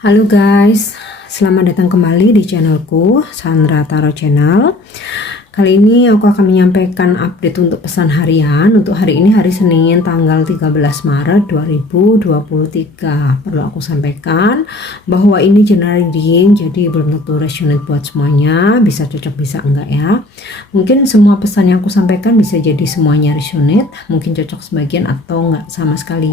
Halo guys, selamat datang kembali di channelku Sandra Tarot Channel. Kali ini aku akan menyampaikan update untuk pesan harian untuk hari ini, hari Senin tanggal 13 Maret 2023. Perlu aku sampaikan bahwa ini general reading, jadi belum tentu resonate buat semuanya, bisa cocok bisa enggak ya. Mungkin semua pesan yang aku sampaikan bisa jadi semuanya resonate, mungkin cocok sebagian atau enggak sama sekali.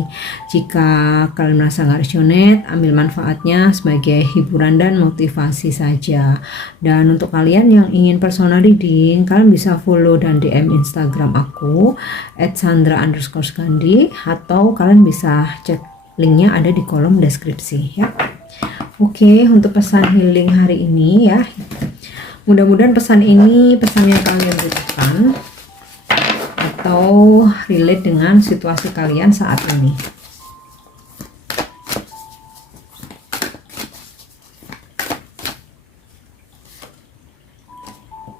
Jika kalian merasa enggak resonate, ambil manfaatnya sebagai hiburan dan motivasi saja. Dan untuk kalian yang ingin personal reading, kalian bisa follow dan DM Instagram aku @sandra_gandhi, atau kalian bisa cek linknya ada di kolom deskripsi ya. Oke, untuk pesan healing hari ini ya, mudah-mudahan pesan ini pesan yang kalian butuhkan atau relate dengan situasi kalian saat ini.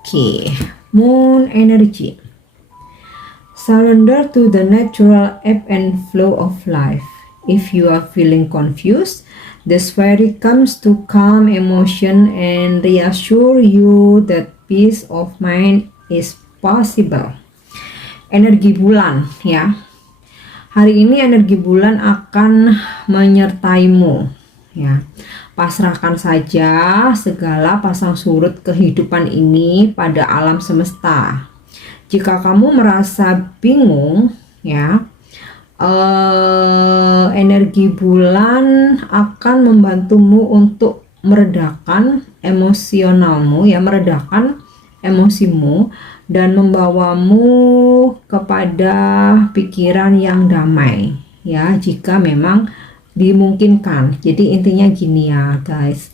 Oke, Moon Energy. Surrender to the natural ebb and flow of life. If you are feeling confused, the spirit comes to calm emotion and reassure you that peace of mind is possible. Energi bulan ya. Hari ini energi bulan akan menyertaimu ya. Pasrahkan saja segala pasang surut kehidupan ini pada alam semesta. Jika kamu merasa bingung ya, energi bulan akan membantumu untuk meredakan emosionalmu ya, meredakan emosimu dan membawamu kepada pikiran yang damai ya, jika memang dimungkinkan. Jadi intinya gini ya guys,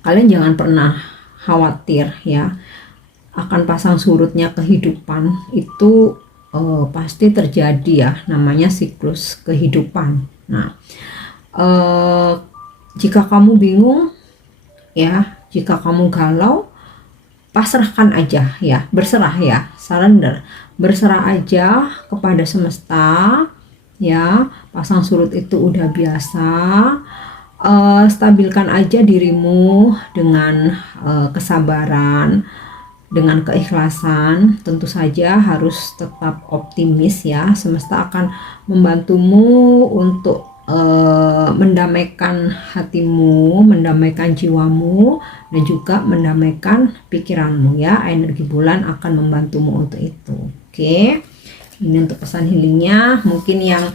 kalian jangan pernah khawatir ya akan pasang surutnya kehidupan itu. Pasti terjadi ya, namanya siklus kehidupan. Nah, jika kamu bingung ya, jika kamu galau, pasrahkan aja ya, berserah ya, surrender, berserah aja kepada semesta ya. Pasang surut itu udah biasa. Stabilkan aja dirimu dengan kesabaran, dengan keikhlasan. Tentu saja harus tetap optimis ya. Semesta akan membantumu untuk mendamaikan hatimu, mendamaikan jiwamu, dan juga mendamaikan pikiranmu ya. Energi bulan akan membantumu untuk itu. Oke, ini untuk pesan healingnya. Mungkin yang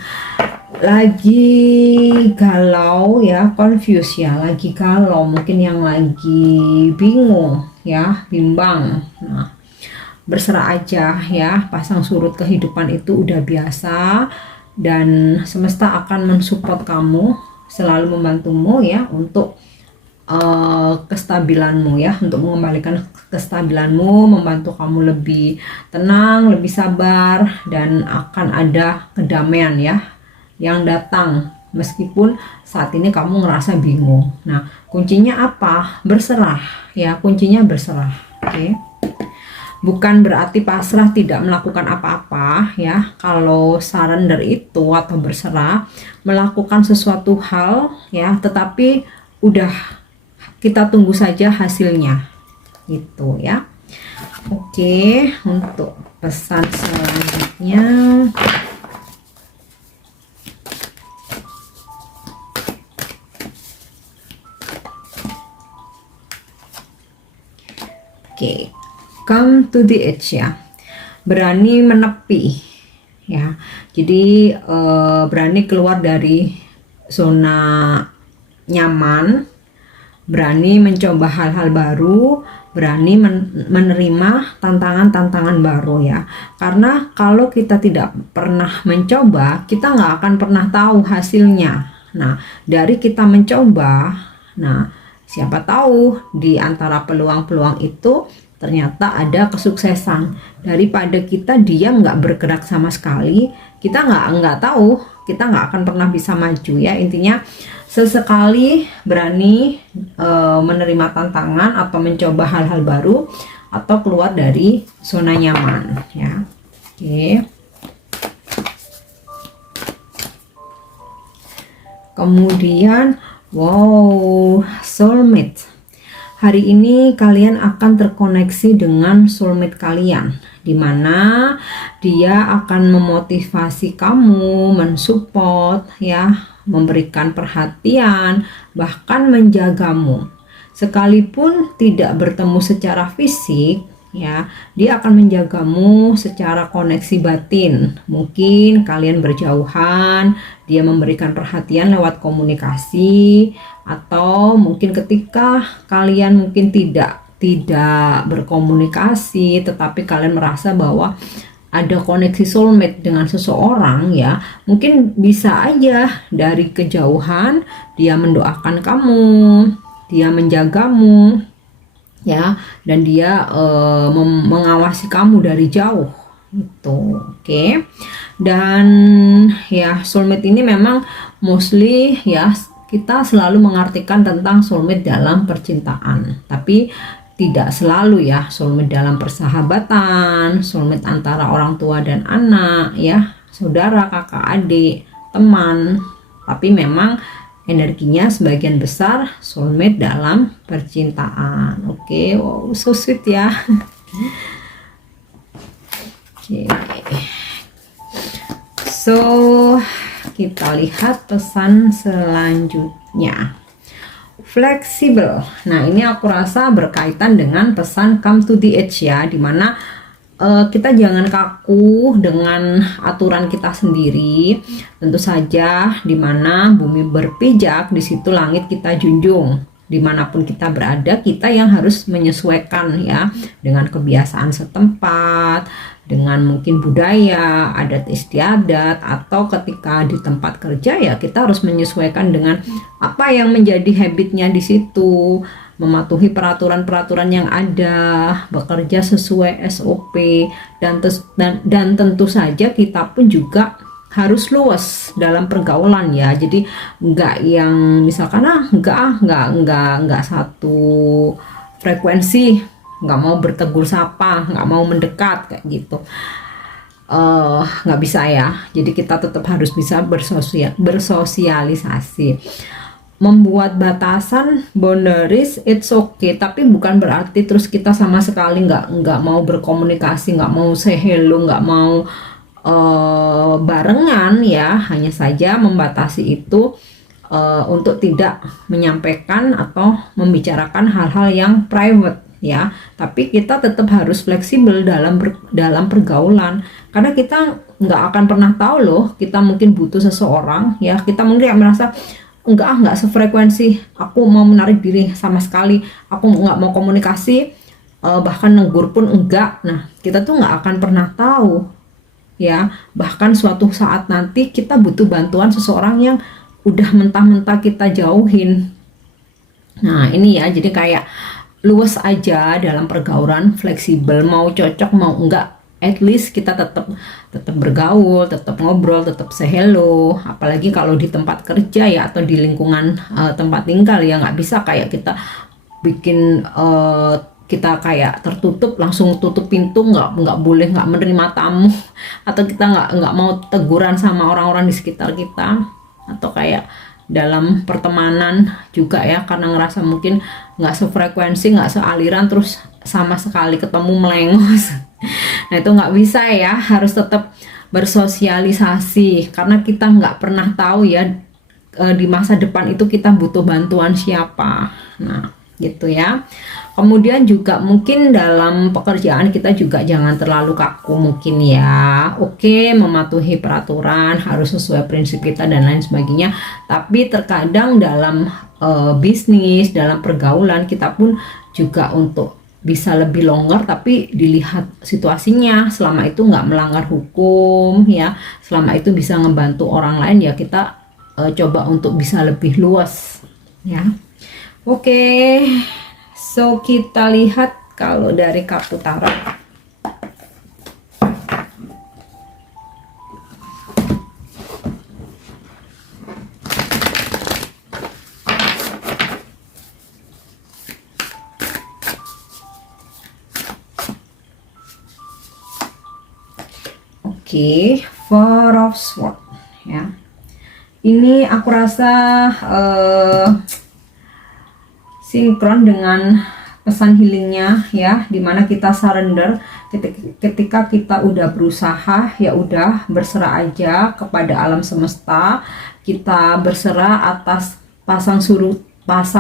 lagi galau ya, confused ya, lagi galau, mungkin yang lagi bingung ya, bimbang. Nah, berserah aja ya, pasang surut kehidupan itu udah biasa, dan semesta akan mensupport kamu, selalu membantumu ya untuk kestabilanmu ya, untuk mengembalikan kestabilanmu, membantu kamu lebih tenang, lebih sabar, dan akan ada kedamaian ya yang datang meskipun saat ini kamu ngerasa bingung. Nah, kuncinya apa? Berserah ya, kuncinya berserah. Oke. Bukan berarti pasrah tidak melakukan apa-apa ya. Kalau surrender itu atau berserah, melakukan sesuatu hal ya, tetapi udah kita tunggu saja hasilnya gitu ya. Oke, untuk pesan selanjutnya, oke, come to the edge ya, berani menepi ya. Jadi berani keluar dari zona nyaman, berani mencoba hal-hal baru, berani menerima tantangan-tantangan baru ya. Karena kalau kita tidak pernah mencoba, kita nggak akan pernah tahu hasilnya. Nah, dari kita mencoba, nah siapa tahu di antara peluang-peluang itu ternyata ada kesuksesan. Daripada kita diam nggak bergerak sama sekali, kita nggak tahu, kita nggak akan pernah bisa maju ya. Intinya sesekali berani menerima tantangan atau mencoba hal-hal baru atau keluar dari zona nyaman ya. Oke. Kemudian, wow, soulmate. Hari ini kalian akan terkoneksi dengan soulmate kalian, di mana dia akan memotivasi kamu, mensupport ya, memberikan perhatian, bahkan menjagamu. Sekalipun tidak bertemu secara fisik, ya, dia akan menjagamu secara koneksi batin. Mungkin kalian berjauhan, dia memberikan perhatian lewat komunikasi, atau mungkin ketika kalian mungkin tidak berkomunikasi, tetapi kalian merasa bahwa ada koneksi soulmate dengan seseorang, ya, mungkin bisa aja dari kejauhan dia mendoakan kamu, dia menjagamu, ya, dan dia mengawasi kamu dari jauh itu. Oke. Dan ya, soulmate ini memang mostly ya, kita selalu mengartikan tentang soulmate dalam percintaan, tapi tidak selalu ya, soulmate dalam persahabatan, soulmate antara orang tua dan anak, ya, saudara, kakak, adik, teman. Tapi memang energinya sebagian besar soulmate dalam percintaan. Oke, wow, so sweet ya. Oke. So, kita lihat pesan selanjutnya. Fleksibel. Nah, ini aku rasa berkaitan dengan pesan come to the edge ya, dimana kita jangan kaku dengan aturan kita sendiri. Tentu saja dimana bumi berpijak, di situ langit kita junjung. Dimanapun kita berada, kita yang harus menyesuaikan ya, dengan kebiasaan setempat, dengan mungkin budaya, adat istiadat, atau ketika di tempat kerja ya, kita harus menyesuaikan dengan apa yang menjadi habitnya di situ, mematuhi peraturan-peraturan yang ada, bekerja sesuai SOP, dan tentu saja kita pun juga harus luas dalam pergaulan ya. Jadi enggak yang misalkan enggak satu frekuensi, nggak mau bertegur sapa, nggak mau mendekat kayak gitu, nggak bisa ya. Jadi kita tetap harus bisa bersosialisasi, membuat batasan, boundaries, it's okay. Tapi bukan berarti terus kita sama sekali nggak mau berkomunikasi, nggak mau say hello, nggak mau barengan ya. Hanya saja membatasi itu untuk tidak menyampaikan atau membicarakan hal-hal yang private ya. Tapi kita tetap harus fleksibel dalam pergaulan, karena kita nggak akan pernah tahu loh, kita mungkin butuh seseorang ya, kita mungkin merasa nggak sefrekuensi, aku mau menarik diri sama sekali, aku nggak mau komunikasi, bahkan negur pun enggak. Nah, kita tuh nggak akan pernah tahu ya, bahkan suatu saat nanti kita butuh bantuan seseorang yang udah mentah-mentah kita jauhin. Nah, ini ya, jadi kayak luas aja dalam pergaulan, fleksibel, mau cocok mau enggak, at least kita tetap bergaul, tetap ngobrol, tetap say hello. Apalagi kalau di tempat kerja ya, atau di lingkungan tempat tinggal ya, nggak bisa kayak kita bikin kita kayak tertutup, langsung tutup pintu, nggak boleh, nggak menerima tamu, atau kita nggak mau teguran sama orang-orang di sekitar kita, atau kayak dalam pertemanan juga ya, karena ngerasa mungkin nggak sefrekuensi, nggak sealiran, terus sama sekali ketemu melengos. Nah, itu nggak bisa ya, harus tetap bersosialisasi, karena kita nggak pernah tahu ya di masa depan itu kita butuh bantuan siapa. Nah, gitu ya. Kemudian juga mungkin dalam pekerjaan kita juga jangan terlalu kaku mungkin ya. Oke, mematuhi peraturan, harus sesuai prinsip kita dan lain sebagainya. Tapi terkadang dalam bisnis, dalam pergaulan, kita pun juga untuk bisa lebih longgar, tapi dilihat situasinya. Selama itu nggak melanggar hukum ya, selama itu bisa ngebantu orang lain ya, kita coba untuk bisa lebih luas ya. Oke, so kita lihat kalau dari kartu tarot. Oke, Four of Swords ya. ini aku rasa sinkron dengan pesan healingnya ya, dimana kita surrender ketika kita udah berusaha, ya udah berserah aja kepada alam semesta, kita berserah atas pasang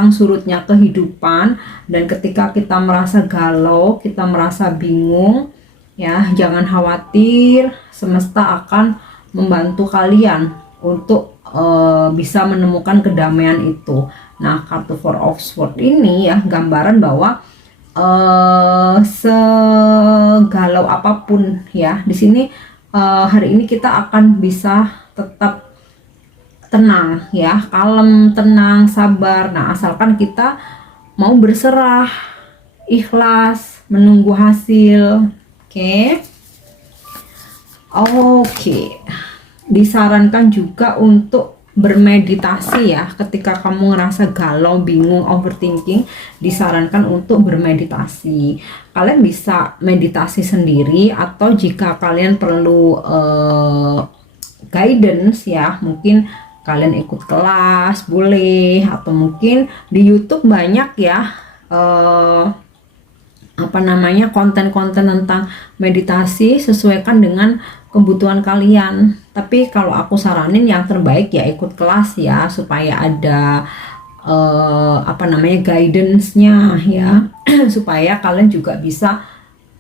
surutnya kehidupan. Dan ketika kita merasa galau, kita merasa bingung, ya jangan khawatir, semesta akan membantu kalian untuk bisa menemukan kedamaian itu. Nah, kartu Four of Swords ini ya gambaran bahwa segalau apapun ya di sini, hari ini kita akan bisa tetap tenang ya, kalem, tenang, sabar. Nah, asalkan kita mau berserah, ikhlas, menunggu hasil. Oke. Disarankan juga untuk bermeditasi ya, ketika kamu ngerasa galau, bingung, overthinking, disarankan untuk bermeditasi. Kalian bisa meditasi sendiri, atau jika kalian perlu guidance ya, mungkin kalian ikut kelas boleh, atau mungkin di YouTube banyak ya konten-konten tentang meditasi, sesuaikan dengan kebutuhan kalian. Tapi kalau aku saranin yang terbaik ya ikut kelas ya, supaya ada guidance-nya ya supaya kalian juga bisa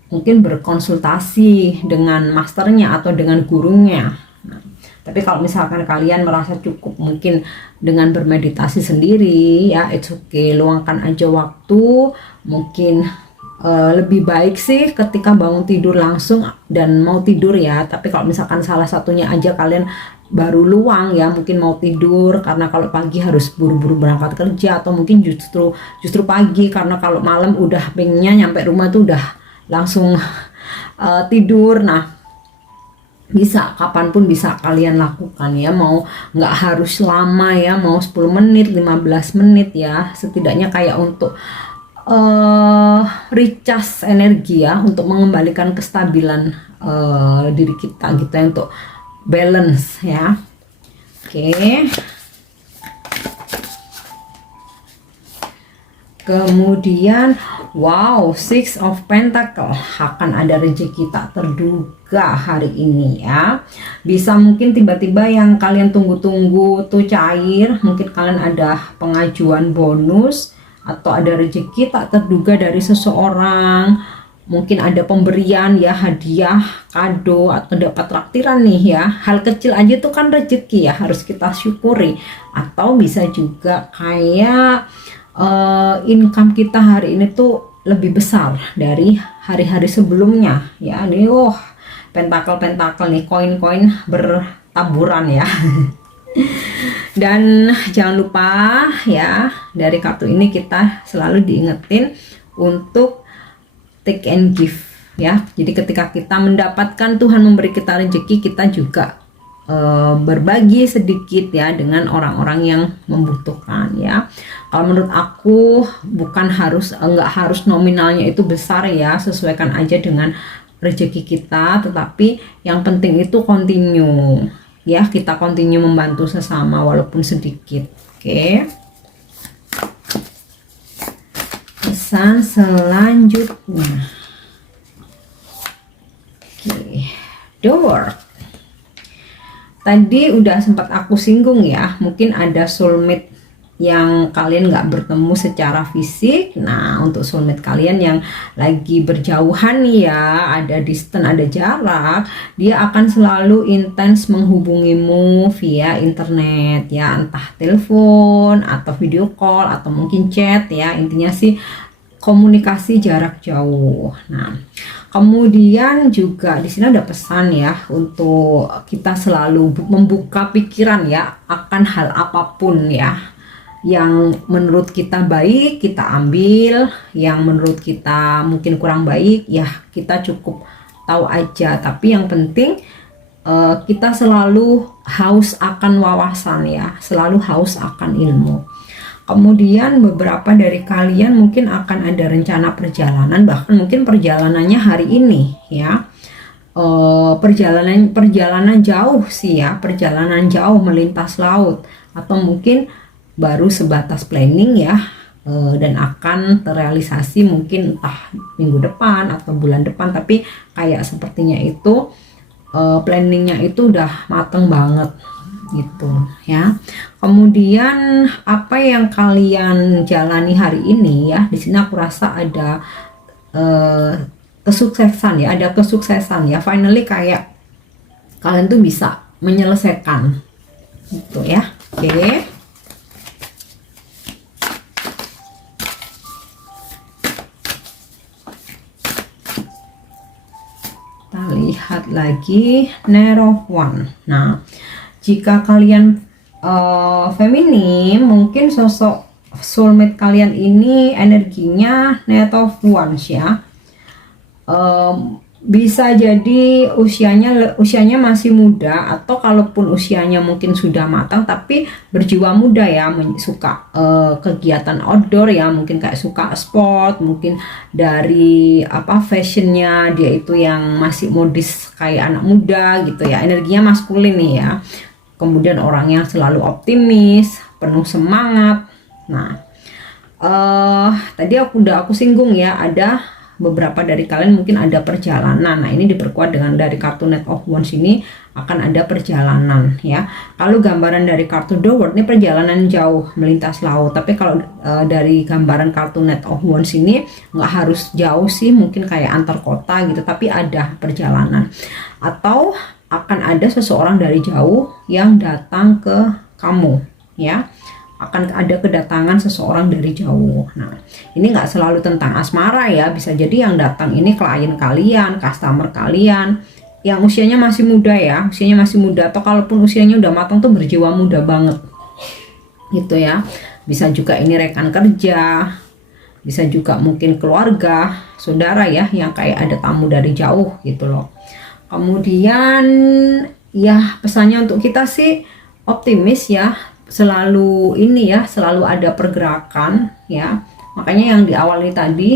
mungkin berkonsultasi dengan masternya atau dengan gurunya. Nah, tapi kalau misalkan kalian merasa cukup mungkin dengan bermeditasi sendiri ya, it's okay, luangkan aja waktu. Mungkin lebih baik sih ketika bangun tidur langsung dan mau tidur ya. Tapi kalau misalkan salah satunya aja kalian baru luang ya, mungkin mau tidur karena kalau pagi harus buru-buru berangkat kerja, atau mungkin justru pagi karena kalau malam udah pengennya nyampe rumah tuh udah langsung tidur. Nah, bisa kapanpun bisa kalian lakukan ya, mau nggak harus lama ya, mau 10 menit 15 menit ya, setidaknya kayak untuk recharge energi ya, untuk mengembalikan kestabilan diri kita gitu ya, untuk balance ya. Kemudian wow, Six of Pentacle, akan ada rezeki tak terduga hari ini ya. Bisa mungkin tiba-tiba yang kalian tunggu-tunggu tuh cair, mungkin kalian ada pengajuan bonus, atau ada rezeki tak terduga dari seseorang, mungkin ada pemberian ya, hadiah, kado, atau dapat traktiran nih ya. Hal kecil aja tuh kan rezeki ya, harus kita syukuri. Atau bisa juga kayak income kita hari ini tuh lebih besar dari hari-hari sebelumnya ya. Ini pentakel nih, koin-koin bertaburan ya. Dan jangan lupa ya, dari kartu ini kita selalu diingetin untuk take and give ya. Jadi ketika kita mendapatkan, Tuhan memberi kita rezeki, kita juga berbagi sedikit ya dengan orang-orang yang membutuhkan ya. Kalau menurut aku nggak harus nominalnya itu besar ya, sesuaikan aja dengan rezeki kita, tetapi yang penting itu continue ya, kita continue membantu sesama walaupun sedikit. Pesan selanjutnya, door. Tadi udah sempat aku singgung ya, mungkin ada soulmate yang kalian nggak bertemu secara fisik. Nah, untuk soulmate kalian yang lagi berjauhan nih ya, ada distance, ada jarak, dia akan selalu intens menghubungimu via internet ya, entah telepon atau video call atau mungkin chat ya. Intinya sih komunikasi jarak jauh. Nah, kemudian juga di sini ada pesan ya, untuk kita selalu membuka pikiran ya akan hal apapun ya. Yang menurut kita baik kita ambil, yang menurut kita mungkin kurang baik ya kita cukup tahu aja. Tapi yang penting kita selalu haus akan wawasan ya, selalu haus akan ilmu. Kemudian beberapa dari kalian mungkin akan ada rencana perjalanan, bahkan mungkin perjalanannya hari ini ya. perjalanan jauh sih ya, perjalanan jauh melintas laut, atau mungkin baru sebatas planning ya, dan akan terrealisasi mungkin entah minggu depan atau bulan depan, tapi kayak sepertinya itu planningnya itu udah mateng banget gitu ya. Kemudian apa yang kalian jalani hari ini ya, di sini aku rasa ada kesuksesan ya, ada kesuksesan ya, finally kayak kalian tuh bisa menyelesaikan gitu ya. Oke. Kita lihat lagi Knight of Wands. Nah, jika kalian feminim, mungkin sosok soulmate kalian ini energinya Knight of Wands ya. Bisa jadi usianya masih muda, atau kalaupun usianya mungkin sudah matang tapi berjiwa muda ya, suka kegiatan outdoor ya, mungkin kayak suka sport, mungkin dari fashionnya dia itu yang masih modis kayak anak muda gitu ya, energinya maskulin nih ya. Kemudian orang yang selalu optimis, penuh semangat. Nah, tadi aku singgung ya, ada beberapa dari kalian mungkin ada perjalanan. Nah, ini diperkuat dengan dari kartu Knight of Wands, ini akan ada perjalanan ya. Kalau gambaran dari kartu The World ini perjalanan jauh melintas laut, tapi kalau dari gambaran kartu Knight of Wands ini nggak harus jauh sih, mungkin kayak antar kota gitu, tapi ada perjalanan. Atau akan ada seseorang dari jauh yang datang ke kamu ya, akan ada kedatangan seseorang dari jauh. Nah, ini nggak selalu tentang asmara ya, bisa jadi yang datang ini klien kalian, customer kalian yang usianya masih muda ya, usianya masih muda, atau kalaupun usianya udah matang tuh berjiwa muda banget gitu ya. Bisa juga ini rekan kerja, bisa juga mungkin keluarga, saudara ya, yang kayak ada tamu dari jauh gitu loh. Kemudian ya, pesannya untuk kita sih optimis ya, selalu ini ya, selalu ada pergerakan ya. Makanya yang di awal ini tadi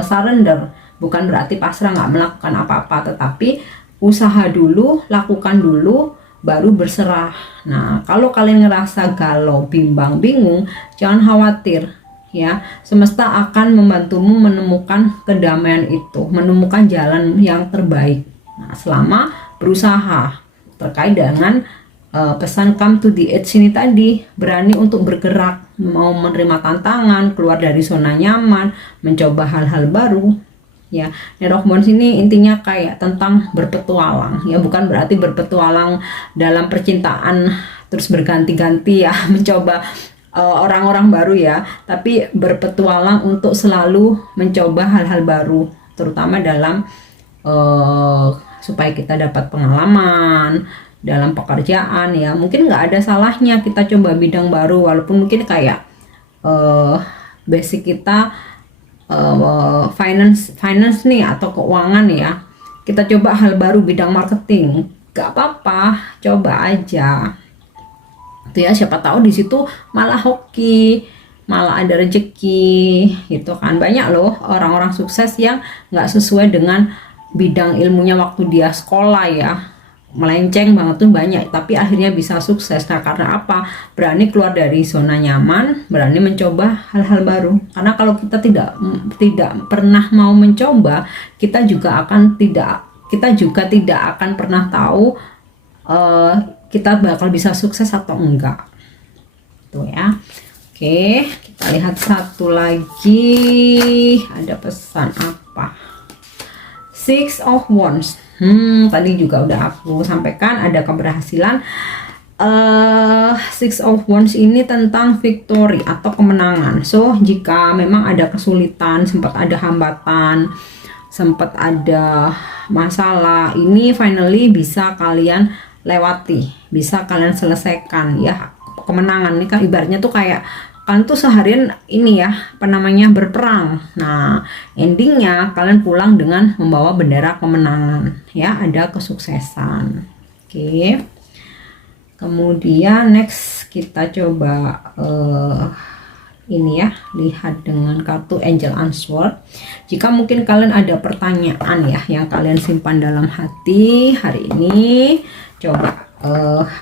surrender, bukan berarti pasrah nggak melakukan apa-apa, tetapi usaha dulu, lakukan dulu, baru berserah. Nah, kalau kalian ngerasa galau, bimbang, bingung, jangan khawatir ya, semesta akan membantumu menemukan kedamaian itu, menemukan jalan yang terbaik. Nah, selama berusaha. Terkait dengan pesan come to the edge ini tadi, berani untuk bergerak, mau menerima tantangan, keluar dari zona nyaman, mencoba hal-hal baru ya. Knight of Wands ini intinya kayak tentang berpetualang ya, bukan berarti berpetualang dalam percintaan terus berganti-ganti ya, mencoba orang-orang baru ya, tapi berpetualang untuk selalu mencoba hal-hal baru, terutama dalam supaya kita dapat pengalaman dalam pekerjaan ya. Mungkin nggak ada salahnya kita coba bidang baru, walaupun mungkin kayak basic kita finance nih atau keuangan ya, kita coba hal baru bidang marketing, nggak apa-apa, coba aja itu ya, siapa tahu di situ malah hoki, malah ada rezeki gitu kan. Banyak loh orang-orang sukses yang nggak sesuai dengan bidang ilmunya waktu dia sekolah ya, melenceng banget tuh banyak, tapi akhirnya bisa sukses. Nah, karena apa? Berani keluar dari zona nyaman, berani mencoba hal-hal baru. Karena kalau kita tidak pernah mau mencoba, kita juga tidak akan pernah tahu kita bakal bisa sukses atau enggak. Tuh ya. Oke, kita lihat satu lagi, ada pesan apa? Six of Wands. Tadi juga udah aku sampaikan ada keberhasilan. Six of Wands ini tentang victory atau kemenangan. So, jika memang ada kesulitan, sempat ada hambatan, sempat ada masalah, ini finally bisa kalian lewati, bisa kalian selesaikan ya. Kemenangan ini kan ibaratnya tuh kayak kalian tuh seharian ini ya, berperang. Nah, endingnya kalian pulang dengan membawa bendera kemenangan ya, ada kesuksesan. Oke. Kemudian next kita coba ini ya, lihat dengan kartu Angel Answer. Jika mungkin kalian ada pertanyaan ya yang kalian simpan dalam hati hari ini, coba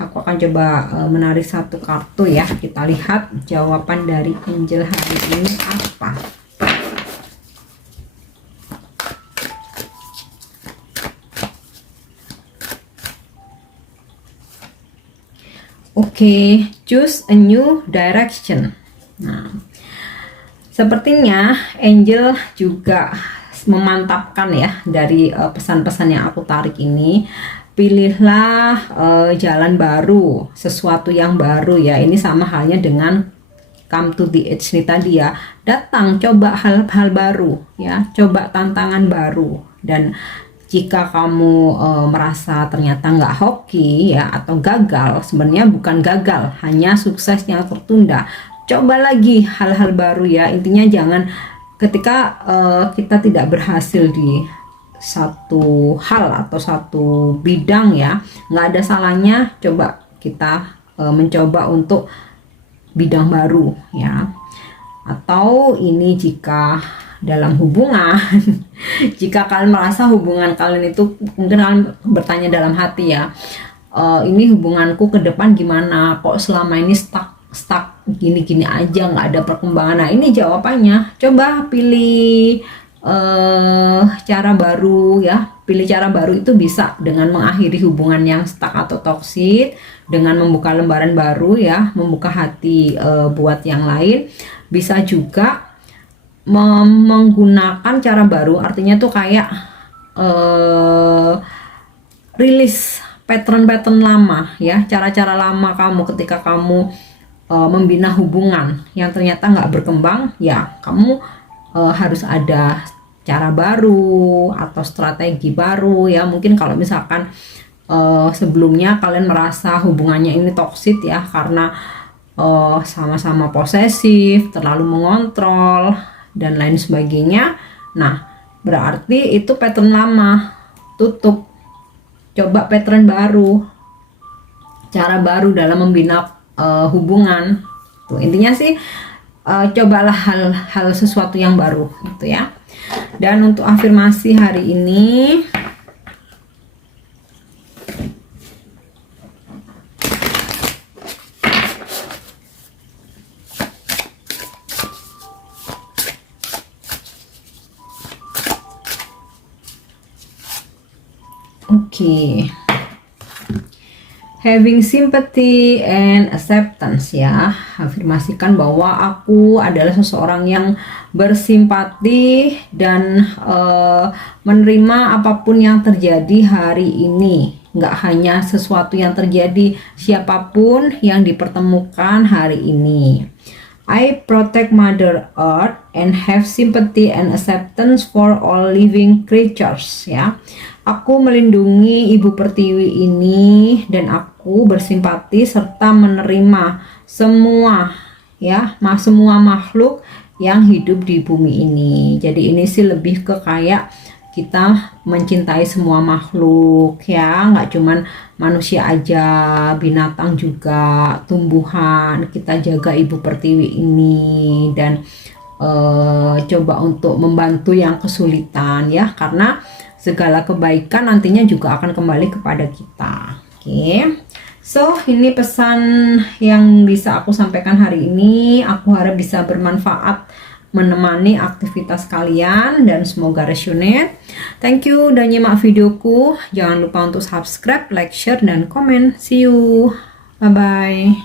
aku akan coba menarik satu kartu ya. Kita lihat jawaban dari Angel hari ini apa. Oke, choose a new direction. Nah, sepertinya Angel juga memantapkan ya dari pesan-pesan yang aku tarik ini. Pilihlah jalan baru, sesuatu yang baru ya. Ini sama halnya dengan come to the edge ini tadi ya. Datang, coba hal-hal baru ya, coba tantangan baru. Dan jika kamu merasa ternyata nggak hoki ya atau gagal, sebenarnya bukan gagal, hanya sukses yang tertunda. Coba lagi hal-hal baru ya. Intinya jangan ketika kita tidak berhasil di satu hal atau satu bidang ya, nggak ada salahnya coba kita mencoba untuk bidang baru ya. Atau ini jika dalam hubungan jika kalian merasa hubungan kalian itu, mungkin kalian bertanya dalam hati ya, ini hubunganku ke depan gimana, kok selama ini stuck gini-gini aja, nggak ada perkembangan. Nah ini jawabannya, coba pilih cara baru ya. Pilih cara baru itu bisa dengan mengakhiri hubungan yang stuck atau toksik, dengan membuka lembaran baru ya, membuka hati buat yang lain. Bisa juga menggunakan cara baru, artinya tuh kayak rilis pattern-pattern lama ya, cara-cara lama kamu ketika kamu membina hubungan yang ternyata nggak berkembang ya. Kamu harus ada cara baru atau strategi baru ya. Mungkin kalau misalkan sebelumnya kalian merasa hubungannya ini toksik ya, karena sama-sama posesif, terlalu mengontrol dan lain sebagainya. Nah berarti itu pattern lama, tutup. Coba pattern baru, cara baru dalam membina hubungan. Tuh intinya sih, cobalah hal sesuatu yang baru gitu ya. Dan untuk afirmasi hari ini, oke. Having sympathy and acceptance ya. Afirmasikan bahwa aku adalah seseorang yang bersimpati dan menerima apapun yang terjadi hari ini. Nggak hanya sesuatu yang terjadi, siapapun yang dipertemukan hari ini. I protect Mother Earth and have sympathy and acceptance for all living creatures ya. Aku melindungi Ibu Pertiwi ini dan aku bersimpati serta menerima semua ya, semua makhluk yang hidup di bumi ini. Jadi ini sih lebih ke kayak kita mencintai semua makhluk ya, nggak cuman manusia aja, binatang juga, tumbuhan. Kita jaga Ibu Pertiwi ini dan coba untuk membantu yang kesulitan ya, karena segala kebaikan nantinya juga akan kembali kepada kita. Oke. So, ini pesan yang bisa aku sampaikan hari ini. Aku harap bisa bermanfaat menemani aktivitas kalian dan semoga resonate. Thank you udah nyimak videoku. Jangan lupa untuk subscribe, like, share, dan komen. See you. Bye-bye.